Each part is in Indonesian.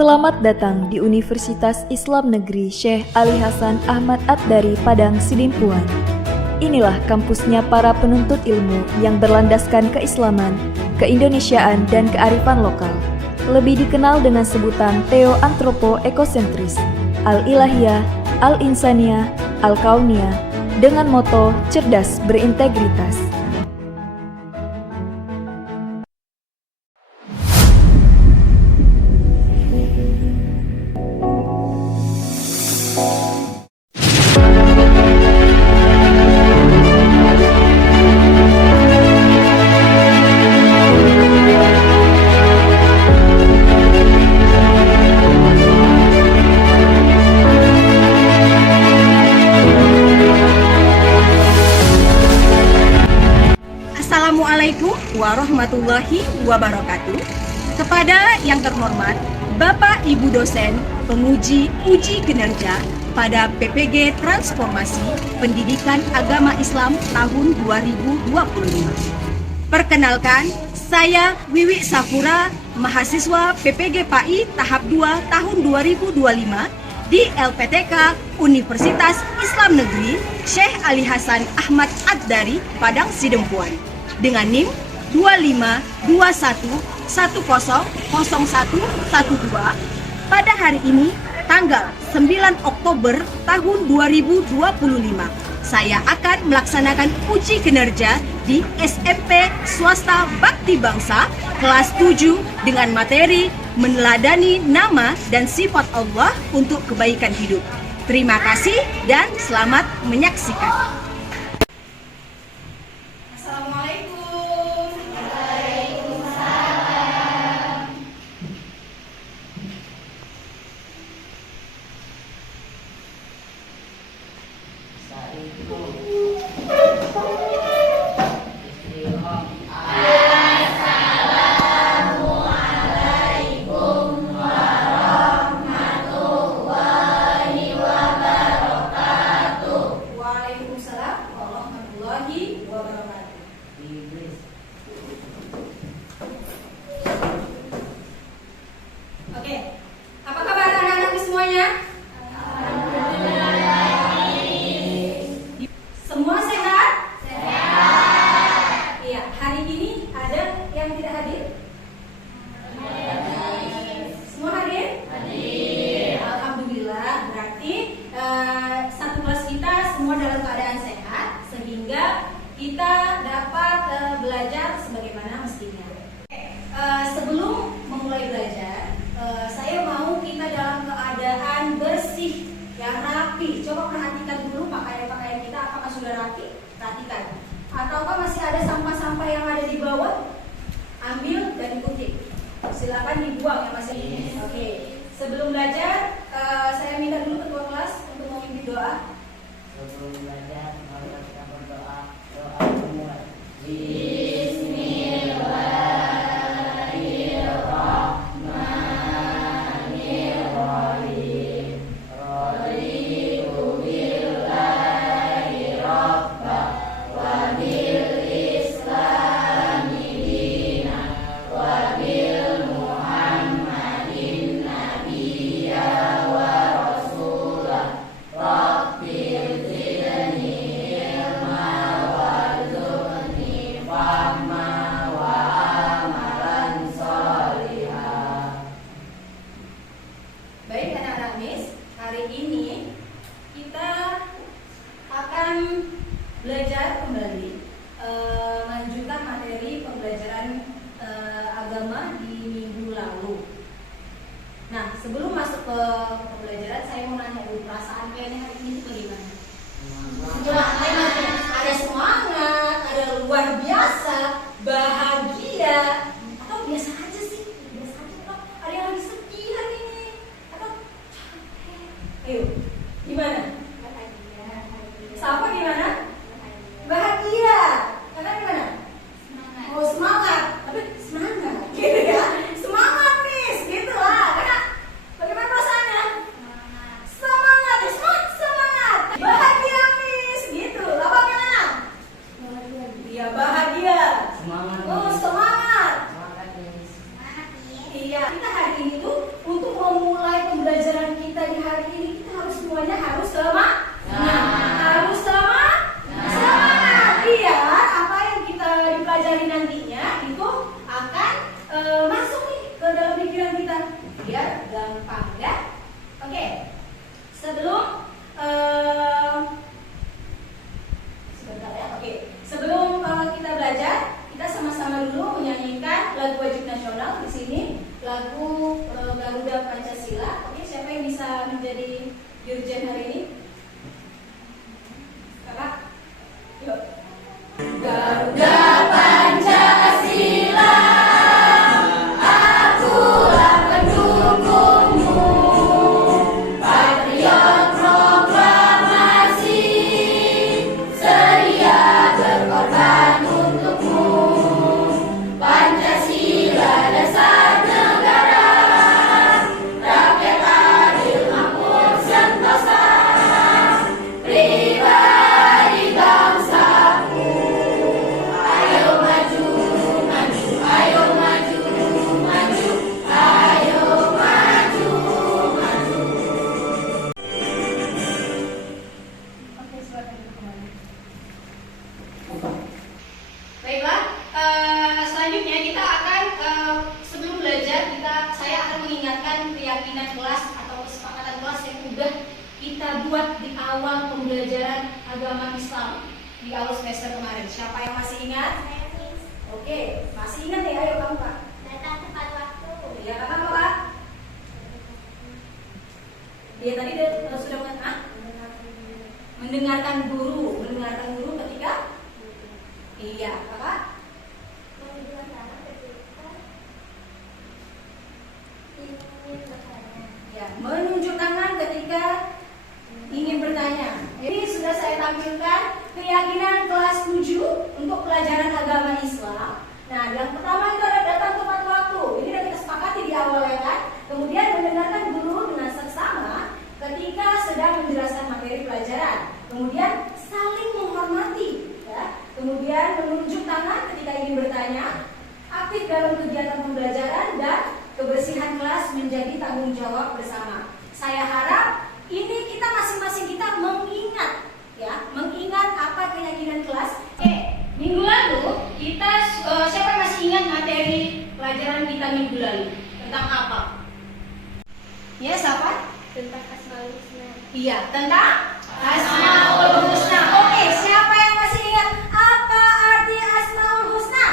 Selamat datang di Universitas Islam Negeri Syekh Ali Hasan Ahmad Ad-Dari Padang Sidimpuan. Inilah kampusnya para penuntut ilmu yang berlandaskan keislaman, keindonesiaan, dan kearifan lokal. Lebih dikenal dengan sebutan Theo-Antropo-Ekosentris, Al-Ilahiyah, Al-Insaniyah, Al-Kauniyah, dengan moto cerdas berintegritas. Assalamualaikum warahmatullahi wabarakatuh. Kepada yang terhormat Bapak Ibu dosen penguji uji kinerja pada PPG Transformasi Pendidikan Agama Islam tahun 2025. Perkenalkan, saya Wiwi Safura, mahasiswa PPG PAI tahap 2 tahun 2025 di LPTK Universitas Islam Negeri Syekh Ali Hasan Ahmad Ad-Dari Padang Sidempuan dengan NIM 2521100112 pada hari ini tanggal 9 Oktober tahun 2025. Saya akan melaksanakan uji kinerja di SMP Swasta Bakti Bangsa kelas 7 dengan materi meneladani nama dan sifat Allah untuk kebaikan hidup. Terima kasih dan selamat menyaksikan. Oke, apa kabar anak-anak semuanya? Semua sehat? Sehat. Iya, hari ini ada yang tidak hadir? Semua hadir? Hadir. Alhamdulillah, berarti satu kelas kita semua dalam keadaan sehat sehingga kita dapat belajar sebagaimana mestinya. Sebelum memulai belajar, saya mau kita dalam keadaan bersih, ya, rapi. Coba perhatikan dulu pakaian-pakaian kita apakah sudah rapi? Perhatikan. Ataukah masih ada sampah-sampah yang ada di bawah? Ambil dan ikuti. Silakan dibuang yang masih. Oke. Sebelum belajar, saya minta dulu ketua kelas untuk memimpin doa. Sebelum belajar, mari kita berdoa. Doa dimulai. kita buat di awal pembelajaran agama Islam di awal semester kemarin? Siapa yang masih ingat? Oke, masih ingat ya? Ayo kamu Kak. Datang tepat waktu. Ya, Kakak apa Kak? Dia tadi sudah mengatakan mendengarkan guru ketika iya, Kakak? Ya, menunjuk tangan ketika ingin bertanya. Ini sudah saya tampilkan keyakinan kelas 7 untuk pelajaran agama Islam. Nah, yang pertama itu ada datang tepat waktu. Ini sudah kita sepakati di awal ya kan. Kemudian mendengarkan guru dengan seksama ketika sedang menjelaskan materi pelajaran. Kemudian saling menghormati. Ya. Kemudian menunjuk tangan ketika ingin bertanya. Aktif dalam kegiatan pembelajaran dan kebersihan kelas menjadi tanggung jawab bersama. Saya harap ini kita masing-masing kita mengingat ya, mengingat apa keyakinan kelas. Minggu lalu kita siapa yang masih ingat materi pelajaran kita minggu lalu tentang apa? Ya, siapa? Tentang Asmaul Husna. Iya, tentang Asmaul Husna. Oke, siapa yang masih ingat apa arti Asmaul Husna?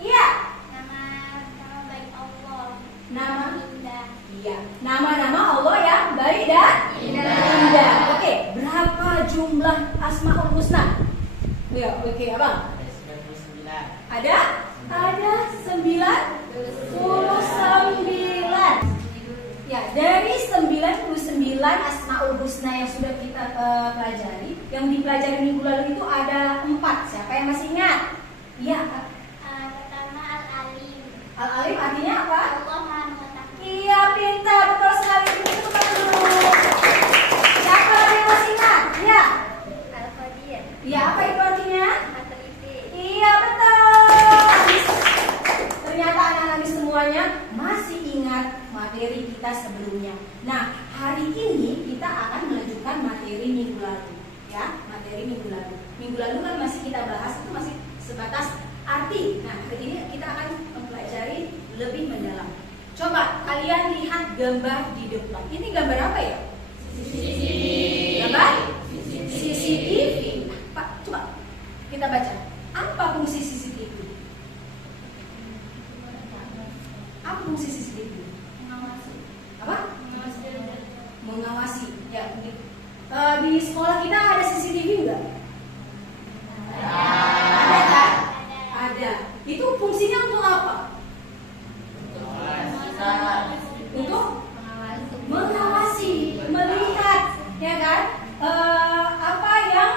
Iya. Nama baik Allah. Nama Indah. iya, nama-nama Allah yang baik dan indah. Oke, berapa jumlah Asmaul Husna? Ya, oke, Abang. Ada 99. Ya, dari 99 Asmaul Husna yang sudah kita pelajari, yang dipelajari minggu lalu itu ada 4. Siapa yang masih ingat? Iya. Pertama Al-Alim. Al-Alim artinya apa? Allah Maha Mengetahui. Iya, pintar, betul sekali. Tepat dulu. Siapa lagi yang masih ingat? Iya. Al-Qadir. Iya, apa itu artinya? Maha Teliti. Iya, betul. Ternyata anak-anak semuanya masih ingat materi kita sebelumnya. Nah, hari ini kita akan melanjutkan materi minggu lalu, ya, materi minggu lalu. Minggu lalu kan masih kita bahas itu masih sebatas arti. Nah, hari ini kita akan mempelajari lebih mendalam. Coba kalian lihat gambar di depan. Ini gambar apa ya? CCTV. Gambar CCTV. Pak, coba kita baca. Apa fungsi CCTV? Apa fungsi CCTV? Mengawasi. Apa? Mengawasi. Mengawasi. Ya, di sekolah kita ada CCTV enggak? Ada kan? Ada. Itu fungsinya untuk apa? Untuk mengawasi, melihat, ya kan? Apa yang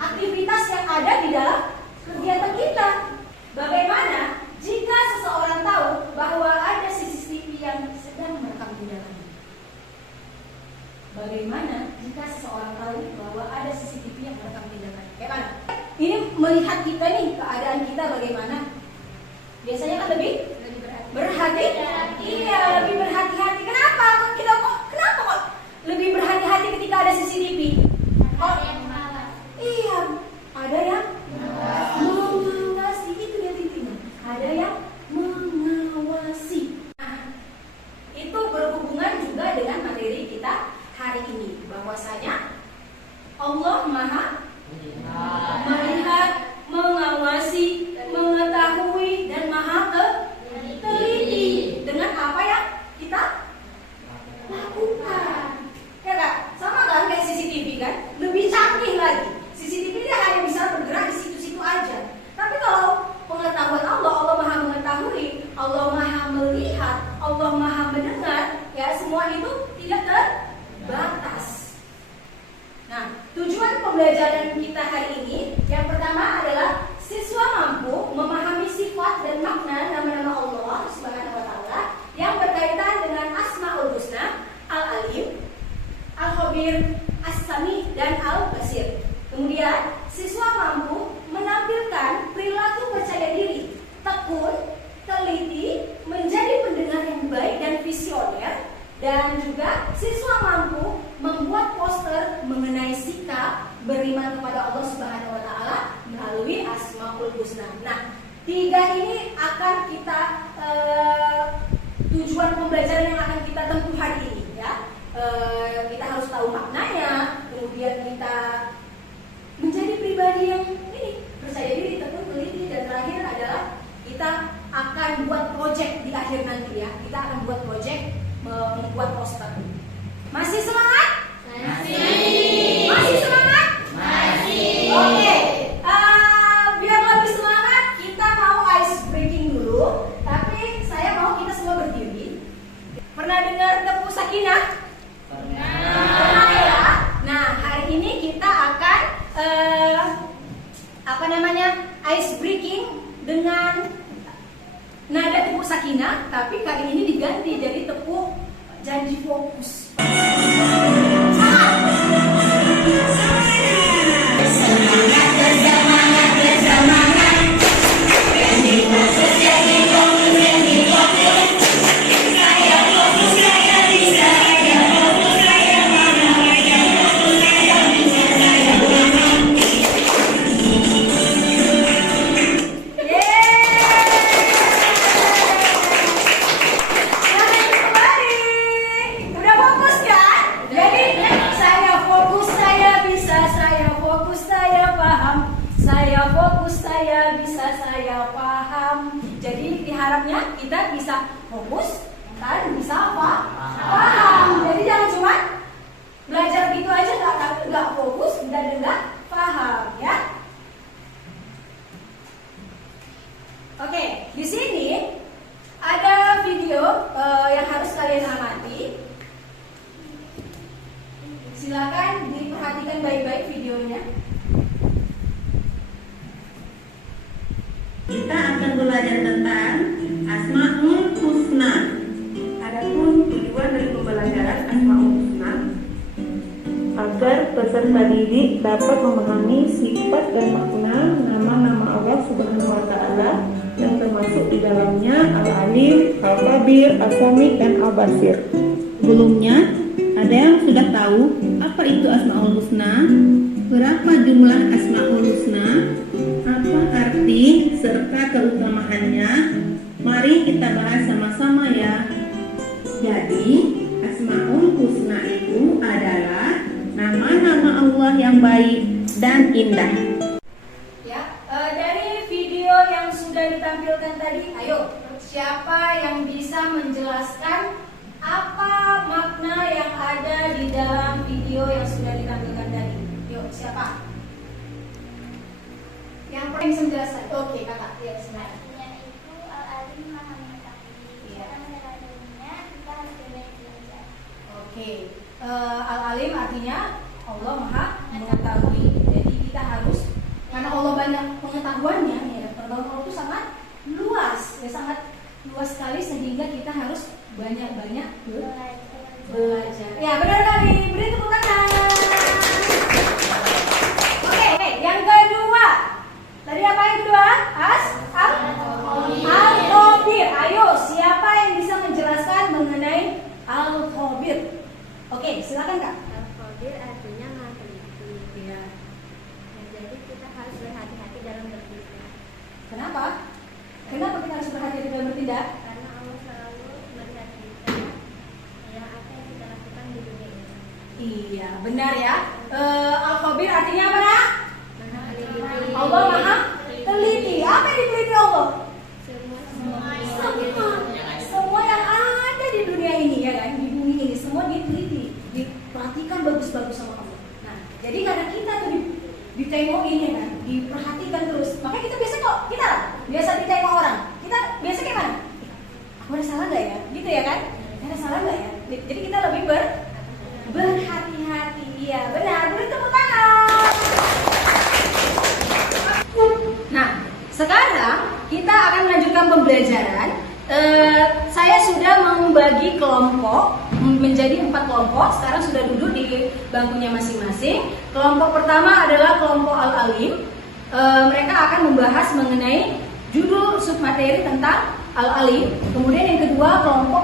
aktivitas yang ada di dalam kegiatan kita. Bagaimana jika seseorang tahu bahwa ada CCTV yang sedang merekam tindakan? Bagaimana jika seseorang tahu bahwa ada CCTV yang merekam tindakan? Bagaimana? Ini melihat kita nih, keadaan kita bagaimana? Biasanya kan lebih berhati-hati. Iya, lebih berhati-hati. Kenapa? Kenapa kok lebih berhati-hati ketika ada CCTV? Oh, iya, ada yang mengawasi. Itu dia titiknya. Ada yang mengawasi. Nah, itu berhubungan juga dengan materi kita hari ini. Bahwasanya Allah Maha melihat, mengawasi, mengetahui, dan Maha teliti dengan apa yang kita lakukan. Ya kan? Sama kan kayak CCTV kan? Lebih canggih lagi. CCTV dia hanya bisa bergerak di situ-situ aja. Tapi kalau pengetahuan Allah, Allah Maha mengetahui, Allah Maha melihat, Allah Maha mendengar, ya semua itu tidak terbatas. Nah, tujuan pembelajaran kita hari ini yang pertama adalah siswa mampu memahami sifat dan makna nama-nama Allah Subhanahu wa taala yang berkaitan dengan Asmaul Husna, Al-Alim, Al-Khabir, As-Sami, dan Al-Basir. Kemudian, siswa mampu menampilkan perilaku percaya diri, tekun, teliti, menjadi pendengar yang baik dan visioner, dan juga siswa mampu membuat poster mengenai sikap beriman kepada Allah Subhanahu wa taala melalui Asmaul Husna. Nah, 3 ini akan kita tujuan pembelajaran yang akan kita tempuh hari ini, ya. kita harus tahu maknanya, kemudian kita menjadi pribadi yang ini percaya diri, tekun, teliti, dan terakhir adalah kita akan buat project di akhir nanti ya. Kita akan buat project membuat poster. Masih semangat? Masih semangat? Oke. Biar lebih semangat, kita mau ice breaking dulu. Tapi saya mau kita semua berdiri. Pernah dengar tepuk sakinah? Pernah ya. Nah, hari ini kita akan ice breaking dengan nada tepuk sakinah, tapi kali ini diganti jadi tepuk janji fokus. Jadi diharapnya kita bisa fokus dan bisa paham. Jadi jangan cuma belajar gitu aja nggak fokus dan nggak paham ya. Oke, di sini ada video yang harus kalian amati. Silakan diperhatikan baik-baik videonya. Kita akan belajar tentang Asmaul Husna. Adapun tujuan dari pembelajaran Asmaul Husna agar peserta didik dapat memahami sifat dan makna nama-nama Allah Subhanahu wa taala yang termasuk di dalamnya Al-Alim, Al-Khabir, As-Sami, dan Al-Basir. Sebelumnya, ada yang sudah tahu apa itu Asmaul Husna? Berapa jumlah Asmaul Husna? Apa arti serta keutamaannya? Mari kita bahas sama-sama ya. Jadi, Asmaul Husna itu adalah nama-nama Allah yang baik dan indah. Ya, dari video yang sudah ditampilkan tadi, ayo siapa yang bisa menjelaskan apa makna yang ada di dalam video yang sudah ditampilkan tadi? Yuk, siapa? Yang paling bisa menjelaskan? Oke, kakak. Ya, sebenarnya. Artinya itu Al-Alim Maha Mengetahui. Iya. Karena mengenalinya kita harus banyak belajar. Oke, Al-Alim artinya Allah Maha Mengetahui. Jadi kita harus, karena Allah banyak pengetahuannya, ya, pengetahuan Allah itu sangat luas, ya sangat luas sekali sehingga kita harus banyak-banyak belajar. Ya, benar kali. Beri tepuk tangan. Oke, yang kedua. Tadi apa yang kedua? Al-Khabir. Ayo, siapa yang bisa menjelaskan mengenai Al-Khabir? Oke, silakan Kak. Al-Khabir artinya maha teliti. Ya. Jadi kita harus berhati-hati dalam bertindak. Kenapa? Kenapa kita harus berhati-hati dalam bertindak? Karena Allah selalu melihat kita, ya apa yang kita lakukan di dunia ini. Iya, benar ya. Al-Khabir artinya apa nak? Maha teliti. Allah Maha teliti. Apa yang diteliti Allah? Semua yang ada di dunia ini ya kan, di bumi ini semua diteliti, diperhatikan bagus-bagus sama Allah. Nah, jadi karena kita tuh ditengokin ya kan, diperhatikan terus. Makanya kita biasa ditengok orang. Kita biasa kayak mana? Aku ada salah nggak ya? Gitu ya kan? Ada salah nggak ya? Jadi kita lebih berhati-hati. Iya, benar. Beri tepuk tangan. Nah, sekarang kita akan melanjutkan pembelajaran. Saya sudah membagi kelompok menjadi 4 kelompok. Sekarang sudah duduk di bangkunya masing-masing. Kelompok pertama adalah kelompok Al-Alim. Mereka akan membahas mengenai judul submateri tentang Al-Alim. Kemudian yang kedua kelompok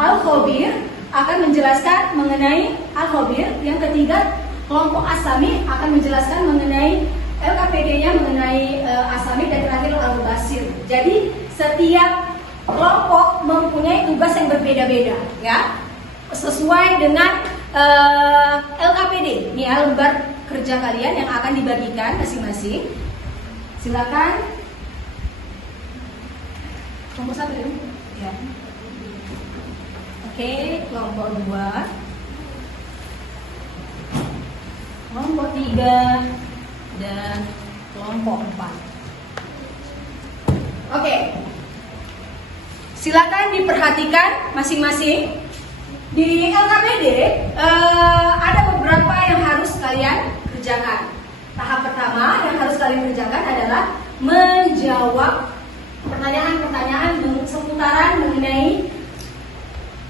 Al-Khabir akan menjelaskan mengenai Al-Khabir. Yang ketiga kelompok As-Sami akan menjelaskan mengenai LKPD-nya mengenai As-Sami, dan terakhir Al-Basir. Jadi setiap kelompok mempunyai tugas yang berbeda-beda, ya. sesuai dengan LKPD. Ini ya, lembar kerja kalian yang akan dibagikan masing-masing. Silakan. Kelompok 1 ya. Oke, kelompok 2. Kelompok 3 dan kelompok 4. Oke. Silakan diperhatikan masing-masing. Di LKPD ada beberapa yang harus kalian kerjakan. Tahap pertama yang harus kalian kerjakan adalah menjawab pertanyaan-pertanyaan seputaran mengenai,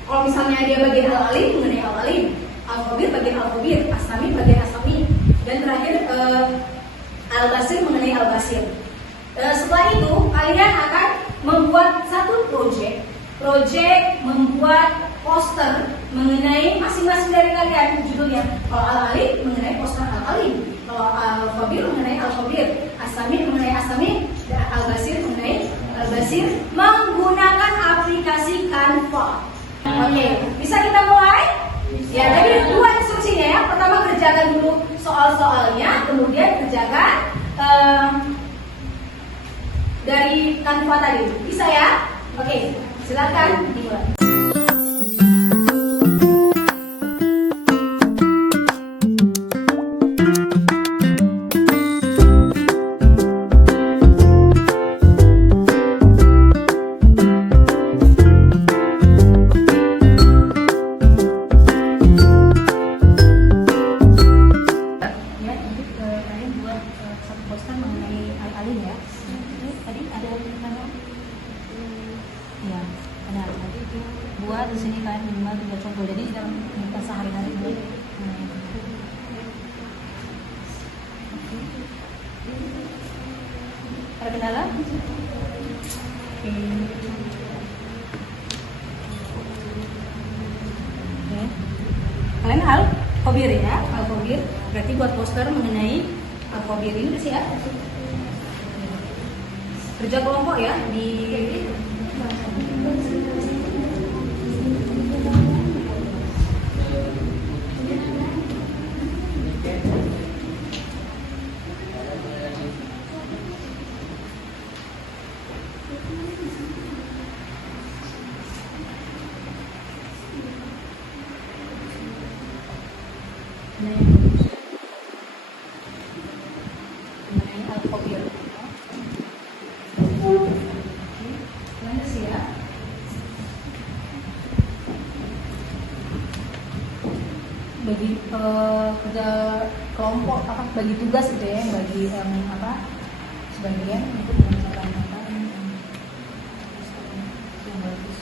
kalau misalnya dia bagian al-alim, mengenai al-alim, al-khabir bagian al-khabir, asami bagian asami, dan terakhir al-basir mengenai al-basir. Setelah itu kalian akan membuat satu proyek membuat poster mengenai masing-masing dari kalian, judulnya. Kalau al-alim mengenai poster al-alim, kalau al-khabir mengenai al-khabir, asami mengenai asami, dan al-basir mengenai al-basir, menggunakan aplikasi Canva. Oke, bisa kita mulai? Ya, jadi 2 instruksinya ya. Pertama kerjakan dulu soal-soalnya, kemudian kerjakan dari Canva tadi. Bisa ya? Oke, silakan dimulai. Ya, nanti kalian buat satu poster mengenai al-alim ya. Tadi ada mana? Ya, benar. Nanti buat di sini kalian minimal 3 contoh. Jadi dalam kehidupan sehari-hari buat. Ada kendala? Oke. Kalian al-khabir ya, al-khabir. Berarti buat poster mengenai al-khabir ini sih ya. Kerja kelompok ya di mengenai al-khabir. Lanjut ya. Bagi kerja kelompok bagi tugas gitu ya, bagi sebagian untuk mengerjakan yang bagus.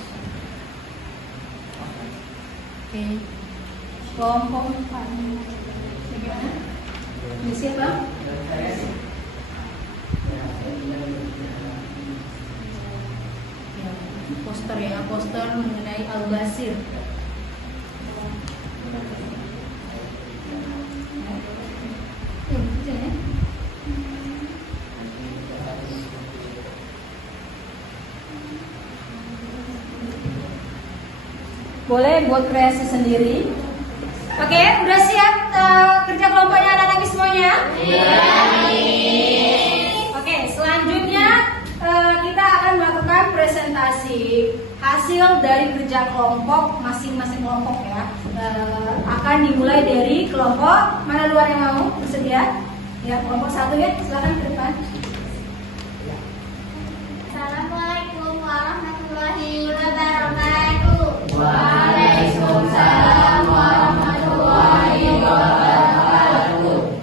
Oke, kelompok 4 bagaimana? Ini siapa? Poster ya, poster mengenai al-basir. Boleh buat kreasi sendiri. Oke, udah siap kerja kelompoknya anak-anak semuanya? Oke, selanjutnya kita akan melakukan presentasi hasil dari kerja kelompok masing-masing kelompok ya. Akan dimulai dari kelompok mana luar yang mau bersedia? Ya, kelompok 1 ya, silakan ke depan. Assalamualaikum warahmatullahi wabarakatuh. Waalaikumsalam warahmatullahi wabarakatuh.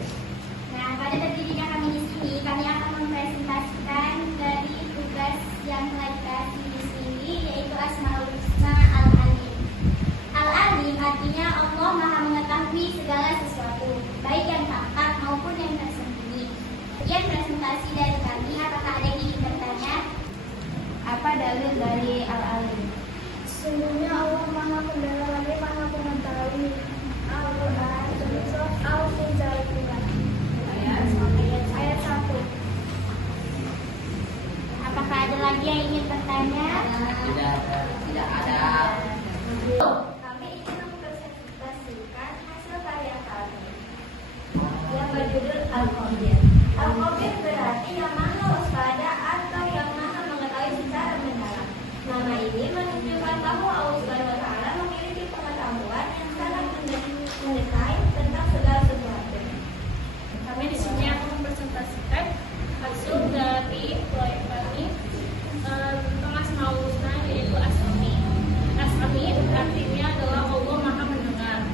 Nah, pada berdirinya kami di sini, kami akan mempresentasikan dari tugas yang telah dikasih di sini, yaitu Asmaul Husna Al-Alim. Al-Alim artinya Allah Maha mengetahui segala sesuatu, baik yang tampak maupun yang tersembunyi. Sekian presentasi dari kami. Apakah ada yang ingin bertanya? Apa dalil dari Al-Alim? Sesungguhnya Allah Maha Mendalam lagi Maha Mengetahui. Al-Quran Surat Al-Furqan ayat 1. Apakah ada lagi yang ingin bertanya? Tidak ada. Kami ingin Al-Khabir. Al-Khabir berarti yang maha waspada atau yang maha mengetahui secara mendalam. Nama ini menunjukkan bahwa Allah Subhanahu wa Ta'ala memiliki pengetahuan yang sangat mendetail tentang segala sesuatu. Kami di sini akan mempresentasikan hasil dari proyek kami tentang Asmaul Husna, yaitu As-Sami. As-Sami artinya adalah Allah Maha Mendengar.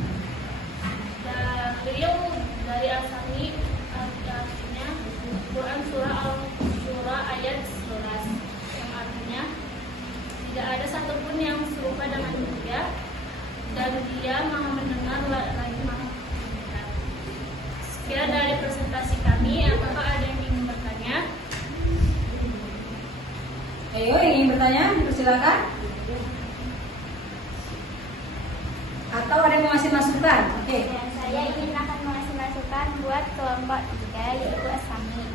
Dan beliau dari As-Sami artinya Quran surah Al-Shura ayat 11 yang artinya tidak ada satupun yang serupa dengan dia dan dia Maha Mendengar lagi Maha Mendengar. Sekian dari presentasi kami. Apakah ada yang ingin bertanya? Ayo, yang ingin bertanya, dipersilakan. Atau ada yang mau ngasih masukan? Oke. Dan saya ingin akan mengasih masukan buat kelompok 3 yaitu As-Sami.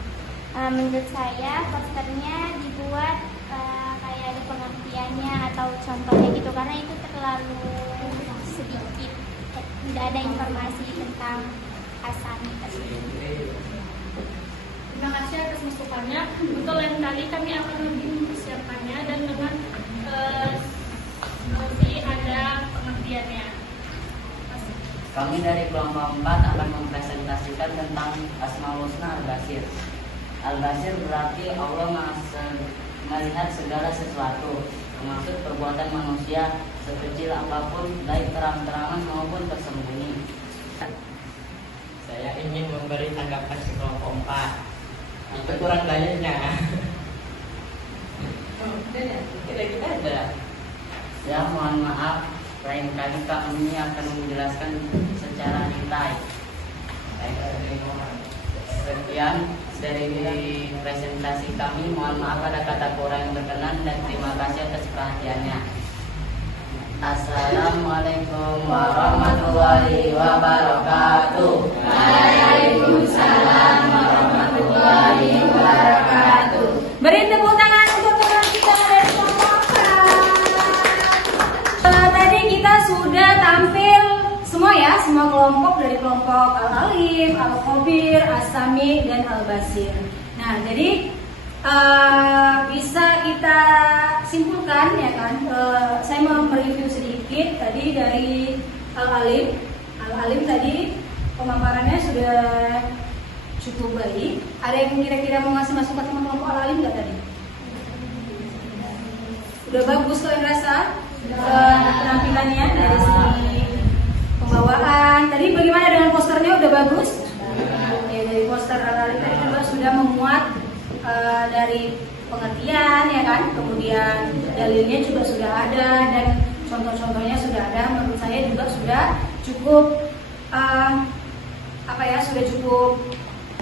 Menurut saya posternya dibuat kayak ada pengertiannya atau contohnya gitu karena itu terlalu sedikit, tidak ada informasi tentang As-Sami tersebut. Terima kasih atas masukannya. Untuk lain kali kami akan lebih mempersiapkannya dan dengan lebih ada pengertiannya. Kami dari kelompok 4 akan mempresentasikan tentang Asmaul Husna Al-Basir. Al-Basir berarti Allah melihat segala sesuatu, termasuk perbuatan manusia sekecil apapun, baik terang-terangan maupun tersembunyi. Saya ingin memberi tanggapan ke kelompok 4. Itu kurang banyak. Kira-kira ada. Ya, mohon maaf, lain kali kami akan menjelaskan secara detail. Sekian dari presentasi kami. Mohon maaf ada kata kurang yang berkenan dan terima kasih atas perhatiannya. Assalamualaikum warahmatullahi wabarakatuh. Waalaikumsalam warahmatullahi wabarakatuh. Beri tepuk tangan untuk teman kita dari kelompok 4. Tadi kita sudah tampil semua ya, semua kelompok dari kelompok Al-Alif, Al-Khabir, As-Sami, dan Al-Basir. Nah, jadi bisa kita simpulkan ya kan, saya mau mereview sedikit tadi dari Al-Alif. Al-Alif tadi pemaparannya sudah cukup baik. Ada yang kira-kira mau ngasih masukan sama kelompok Al-Alif nggak tadi? Udah bagus kok yang rasa penampilannya dari segi pembawaan. Tadi bagaimana dengan posternya, udah bagus? Ya, dari poster Al-Alif tadi juga sudah memuat dari pengertian ya kan, kemudian dalilnya juga sudah ada dan contoh-contohnya sudah ada. Menurut saya juga sudah cukup sudah cukup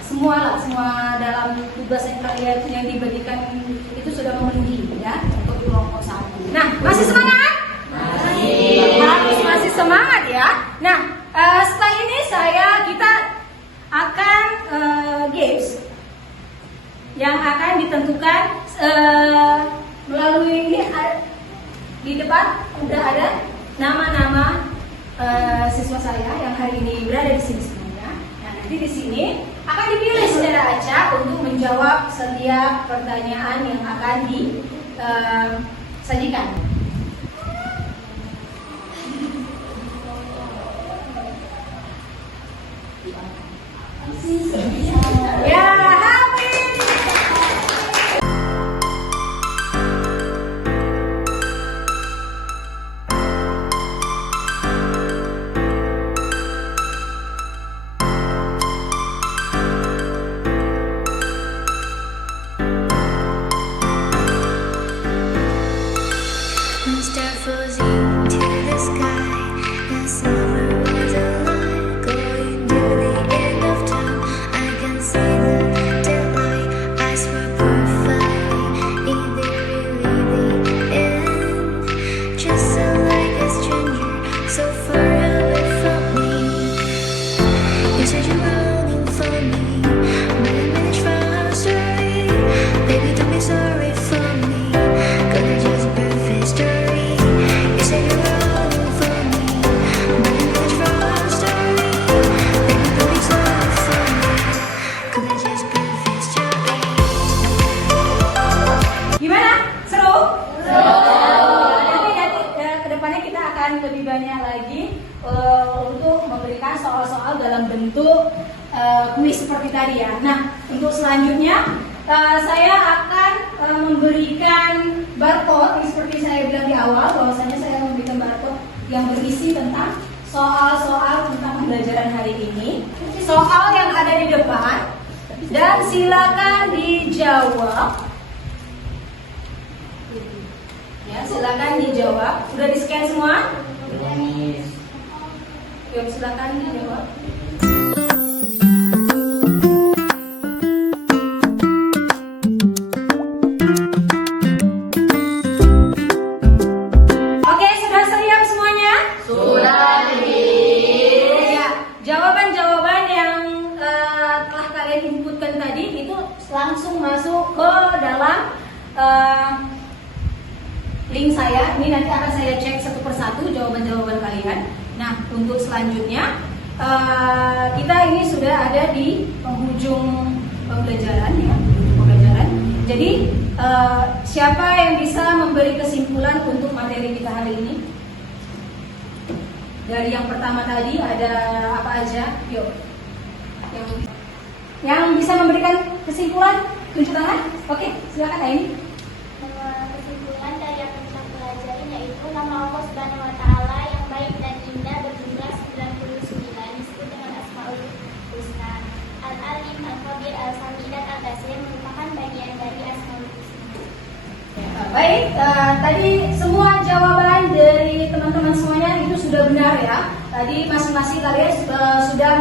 semua dalam tugas yang kalian yang dibagikan itu sudah memenuhi ya untuk kelompok 1. Nah, masih semangat? Masih semangat ya. Nah, setelah ini kita akan games yang akan ditentukan melalui ini. Di depan udah ada nama-nama siswa saya yang hari ini berada di sini semuanya. Nah, nanti di sini akan dipilih secara acak untuk menjawab setiap pertanyaan yang akan disajikan. Ya, habis. Stars floating to the sky. The summer was alive, going to the end of time. I karena soal-soal dalam bentuk kuis seperti tadi ya. Nah, untuk selanjutnya saya akan memberikan barcode seperti saya bilang di awal, bahwasanya saya memberikan barcode yang berisi tentang soal-soal tentang pembelajaran hari ini. Soal yang ada di depan dan silakan dijawab. Ya, silakan dijawab. Sudah di-scan semua? Yuk, silakan dijawab. Oke, sudah siap semuanya? Sudah. Ya, jawaban-jawaban yang telah kalian inputkan tadi itu langsung masuk ke dalam link saya. Ini nanti akan saya cek satu persatu jawaban-jawaban kalian. Nah, untuk selanjutnya kita ini sudah ada di penghujung pembelajaran ya, Jadi siapa yang bisa memberi kesimpulan untuk materi kita hari ini? Dari yang pertama tadi ada apa aja? Yuk. Yang bisa memberikan kesimpulan, tunjuk tangan. Oke, silakan Aini. Kesimpulan dari apa yang kita pelajari yaitu nama Allah Subhanahu wa Ta'ala yang baik dan indah berjumlah 99 disebut dengan Asmaul Husna. Al-Alim, Al-Khabir, Al-Sami, dan Al-Basir merupakan bagian dari Asmaul Husna. Baik, tadi semua jawaban dari teman-teman semuanya itu sudah benar ya. Tadi masing-masing kalian sudah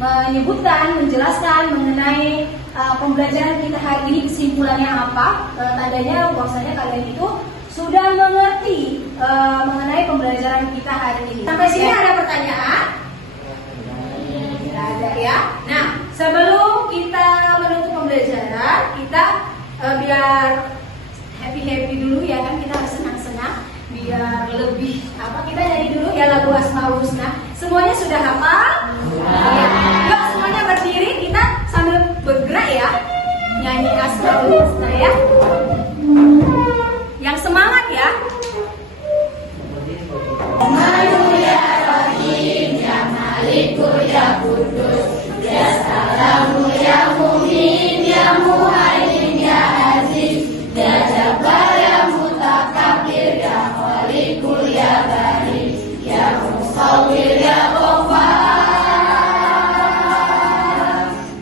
menyebutkan, menjelaskan mengenai pembelajaran kita hari ini, kesimpulannya apa. Tandanya bahwasanya kalian itu sudah mengerti mengenai pembelajaran kita hari ini. Sampai sini ada pertanyaan? Tidak ada ya. Nah, sebelum kita menutup pembelajaran, kita biar happy dulu ya kan, kita harus senang-senang biar lebih kita nyanyi dulu ya lagu Asmaul Husna. Semuanya sudah hafal? Ya. Yuk semuanya berdiri, kita sambil bergerak ya nyanyi Asmaul Husna ya. Yang semangat ya. Ya Rahim, Ya Maliku, Ya Kudus, Ya Salamu, Ya Mu'min, Ya Muhaimin, Ya Aziz, Ya Jabbar, Ya Mutakabbir, Ya Khaliqu, Ya Bari, Ya Musawwir, Ya Ghaffar,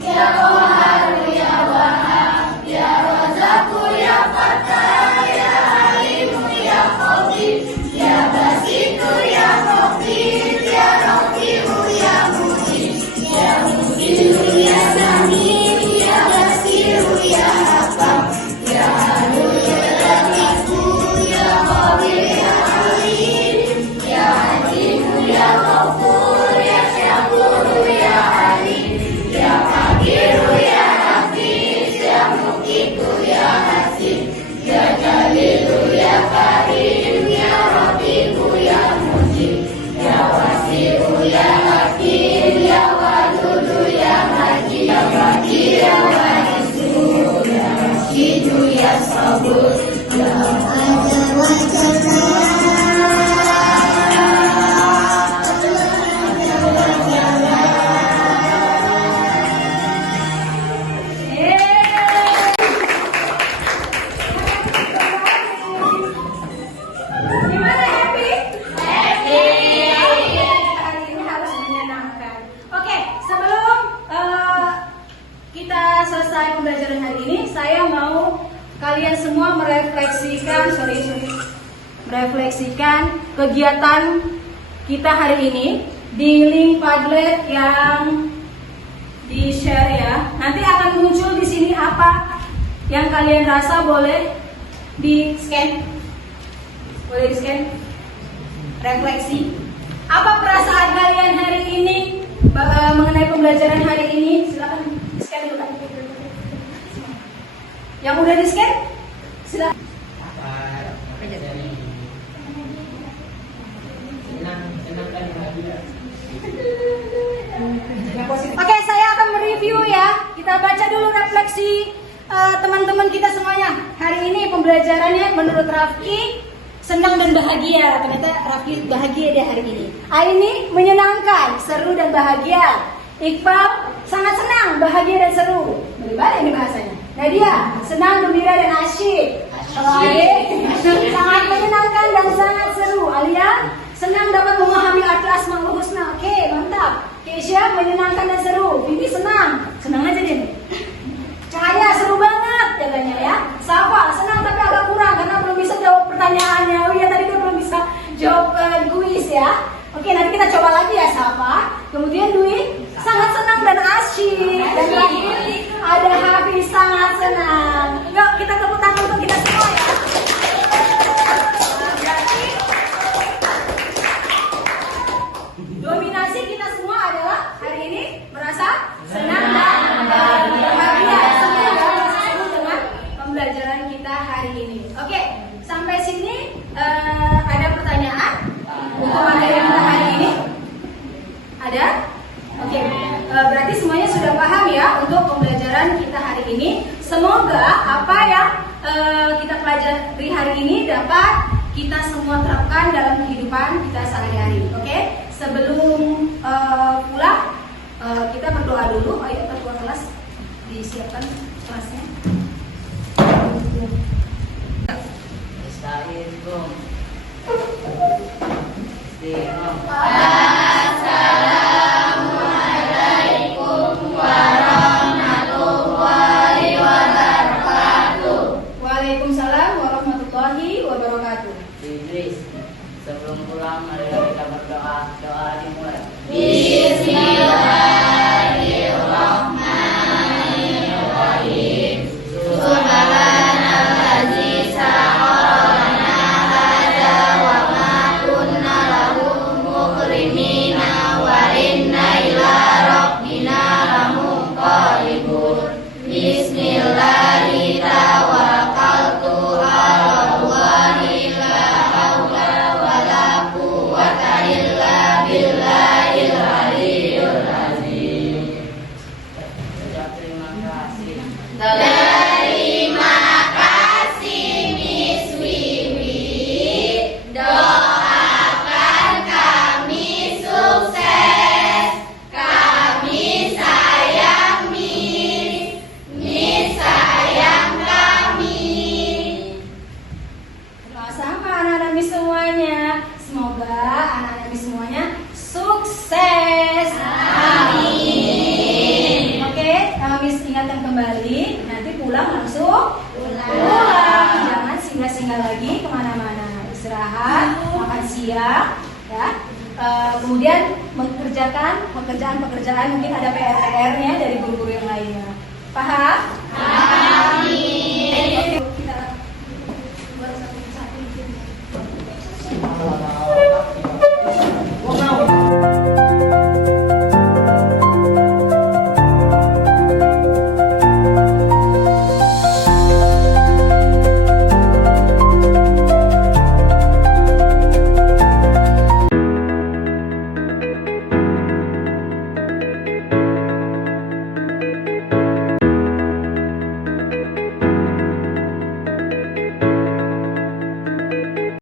Ya Qaharu, Ya Wahhab, Ya Razzaqu, Ya Fattah, Ya Alimu, Ya Khabir, Ya Basitu, Ya Mughfir, Ya Rafi'u, Ya Mujib, Ya Mudiru, Ya Sami', Ya Basiru, Ya Hakam, Ya Adul, Ya Latifur, Ya Khabir, Ya Alim, Ya Hakimu, Ya Ghafur, Ya Syakuru, Ya Alim, Ya Kabiru, Ya Hafiz, Ya Muqitu, Ya Hasib, Ya Jalilu, Ya Karim, Ya Rafiqu, Ya Mujib, Ya Wasi'u, Ya Hakim, Ya Wadudu, Ya Majid, Ya Fakir, Ya Warisu, Ya Rashidu, Ya Sabur, Ya Qadir wa Jalla. Gimana, happy? Happy. Hari ini harus menyenangkan. Oke, sebelum kita selesai pembelajaran hari ini, saya mau kalian semua merefleksikan kegiatan kita hari ini di link Padlet yang di share ya. Nanti akan muncul di sini apa yang kalian rasa, boleh di scan. Boleh di-scan? Refleksi. Apa perasaan kalian hari ini mengenai pembelajaran hari ini? Silakan di-scan dulu kan. Yang udah di-scan? Silakan. Oke, saya akan mereview ya. Kita baca dulu refleksi teman-teman kita semuanya. Hari ini pembelajarannya menurut Rafki senang dan bahagia. Ternyata Raffi bahagia deh hari ini. Aini menyenangkan, seru dan bahagia. Iqbal sangat senang, bahagia dan seru. Bagaimana ini bahasanya? Nadia senang, gembira dan asyik. Kalau Ain sangat menyenangkan dan sangat seru. Alia senang dapat memahami arti Asmaul Husna. Oke, mantap. Keisha menyenangkan dan seru. Bibi senang aja deh. Cahaya seru banget katanya ya. Safa senang tapi agak kurang karena belum bisa jawab pertanyaannya. Oh iya tadi dia belum bisa jawab kuis ya. Oke, nanti kita coba lagi ya Safa. Kemudian Dwi sangat senang dan asyik. Dan terakhir ada Hafiz sangat senang. Yuk kita tepuk tangan untuk kita semua ya. Dominasi kita semua adalah hari ini merasa senang dan bahagia. Semoga merasa seru dengan pembelajaran kita hari ini. Oke, sampai sini ada pertanyaan untuk materi kita hari ini? Ada? Oke, berarti semuanya sudah paham ya untuk pembelajaran kita hari ini. Semoga apa yang kita pelajari hari ini dapat kita semua terapkan dalam kehidupan kita sehari-hari. Oke, sebelum pulang kita berdoa dulu. Ayo ketua kelas disiapkan kelasnya. Assalamualaikum warahmatullahi wabarakatuh. Waalaikumsalam warahmatullahi wabarakatuh. Idris, sebelum pulang mari kita berdoa. Doa dimulai. Bismillahirrahmanirrahim. Subhanalladzi sa'alana hada wa ma kunna lahu muqrinina wa inna ila rabbina lamunqalibun. Bismillahi tawakkaltu 'ala Allahi la haula wa la quwwata illa billahil aliyyil azim. Terima kasih. Terima kasih Miss Wiwi. Doakan kami sukses. Kami sayang Miss. Miss sayang kami. Sama anak-anak Miss semuanya. Semoga anak-anak Miss semuanya sukses. Amin. Oke, Miss ingatkan kembali. Nanti pulang langsung pulang. Jangan singgah-singgah lagi kemana-mana. Istirahat, makan siang, ya. Kemudian mengerjakan pekerjaan-pekerjaan. Mungkin ada PR-nya dari guru-guru yang lainnya. Paham?